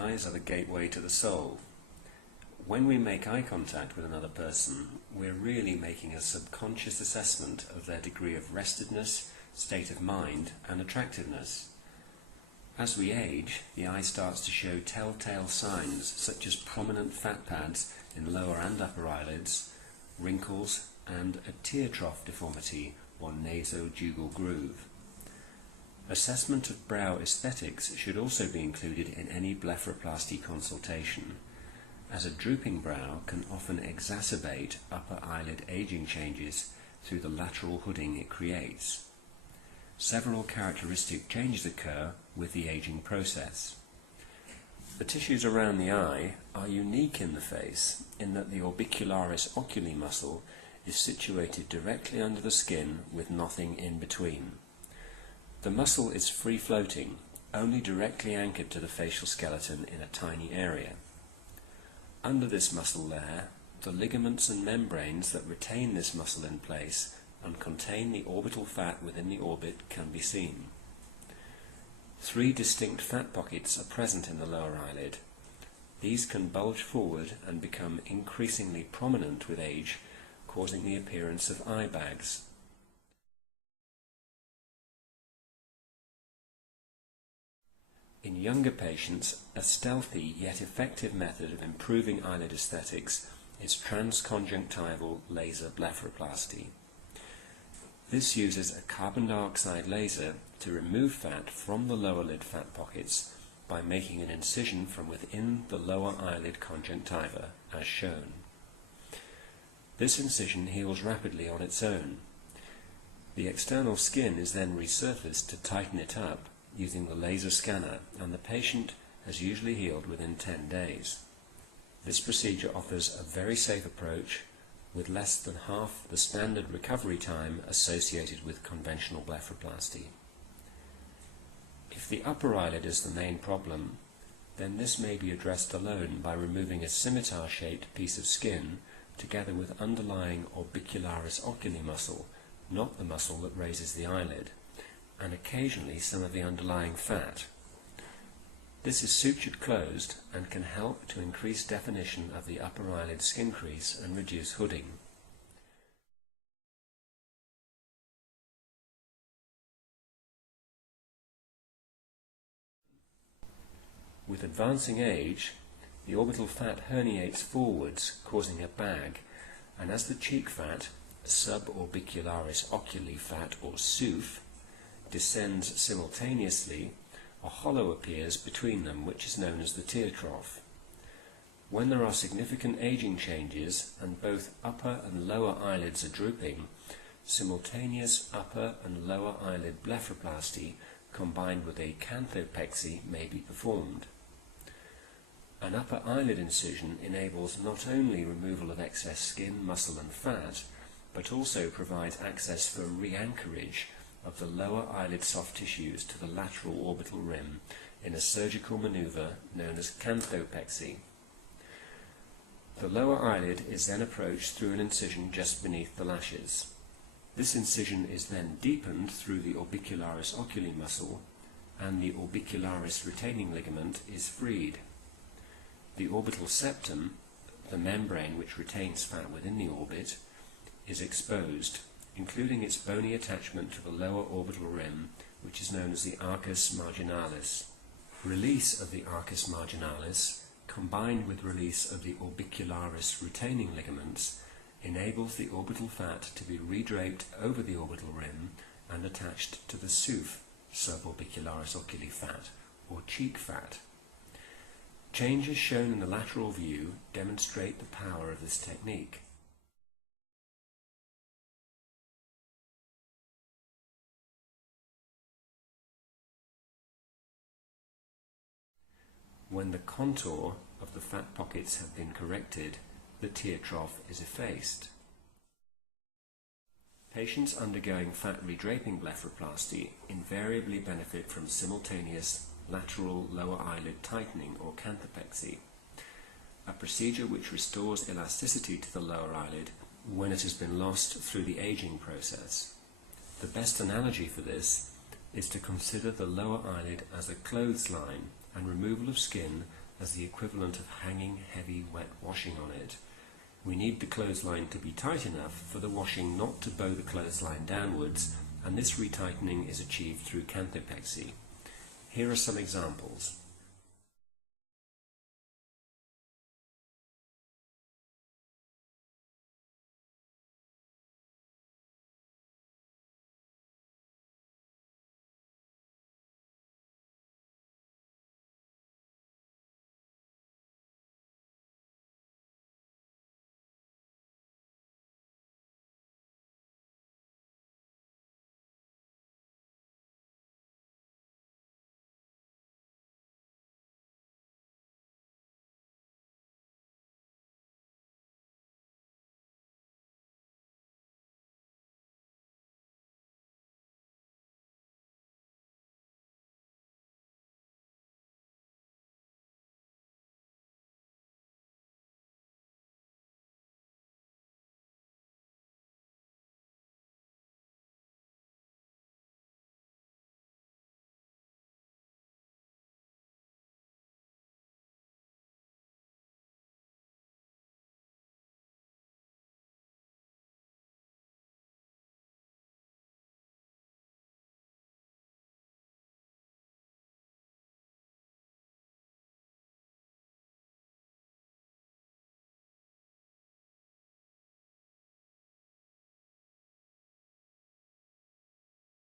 eyes are the gateway to the soul. When we make eye contact with another person, we're really making a subconscious assessment of their degree of restedness, state of mind, and attractiveness. As we age, the eye starts to show telltale signs such as prominent fat pads in lower and upper eyelids, wrinkles, and a tear trough deformity or nasojugal groove. Assessment of brow aesthetics should also be included in any blepharoplasty consultation, as a drooping brow can often exacerbate upper eyelid aging changes through the lateral hooding it creates. Several characteristic changes occur with the aging process. The tissues around the eye are unique in the face in that the orbicularis oculi muscle is situated directly under the skin with nothing in between. The muscle is free-floating, only directly anchored to the facial skeleton in a tiny area. Under this muscle layer, the ligaments and membranes that retain this muscle in place and contain the orbital fat within the orbit can be seen. 3 distinct fat pockets are present in the lower eyelid. These can bulge forward and become increasingly prominent with age, causing the appearance of eye bags. In younger patients, a stealthy yet effective method of improving eyelid aesthetics is transconjunctival laser blepharoplasty. This uses a carbon dioxide laser to remove fat from the lower lid fat pockets by making an incision from within the lower eyelid conjunctiva, as shown. This incision heals rapidly on its own. The external skin is then resurfaced to tighten it up using the laser scanner, and the patient has usually healed within 10 days. This procedure offers a very safe approach with less than half the standard recovery time associated with conventional blepharoplasty. If the upper eyelid is the main problem, then this may be addressed alone by removing a scimitar-shaped piece of skin together with underlying orbicularis oculi muscle, not the muscle that raises the eyelid, and occasionally some of the underlying fat. This is sutured closed and can help to increase definition of the upper eyelid skin crease and reduce hooding. With advancing age, the orbital fat herniates forwards, causing a bag, and as the cheek fat, suborbicularis oculi fat or SOOF, descends simultaneously, a hollow appears between them which is known as the tear trough. When there are significant aging changes and both upper and lower eyelids are drooping, simultaneous upper and lower eyelid blepharoplasty combined with a canthopexy may be performed. An upper eyelid incision enables not only removal of excess skin, muscle and fat, but also provides access for re-anchorage of the lower eyelid soft tissues to the lateral orbital rim in a surgical maneuver known as canthopexy. The lower eyelid is then approached through an incision just beneath the lashes. This incision is then deepened through the orbicularis oculi muscle, and the orbicularis retaining ligament is freed. The orbital septum, the membrane which retains fat within the orbit, is exposed, including its bony attachment to the lower orbital rim, which is known as the arcus marginalis. Release of the arcus marginalis, combined with release of the orbicularis retaining ligaments, enables the orbital fat to be redraped over the orbital rim and attached to the SOOF, suborbicularis oculi fat, or cheek fat. Changes shown in the lateral view demonstrate the power of this technique. When the contour of the fat pockets have been corrected, the tear trough is effaced. Patients undergoing fat redraping blepharoplasty invariably benefit from simultaneous lateral lower eyelid tightening or canthopexy, a procedure which restores elasticity to the lower eyelid when it has been lost through the aging process. The best analogy for this is to consider the lower eyelid as a clothesline, and removal of skin as the equivalent of hanging heavy wet washing on it. We need the clothesline to be tight enough for the washing not to bow the clothesline downwards, and this retightening is achieved through canthopexy. Here are some examples.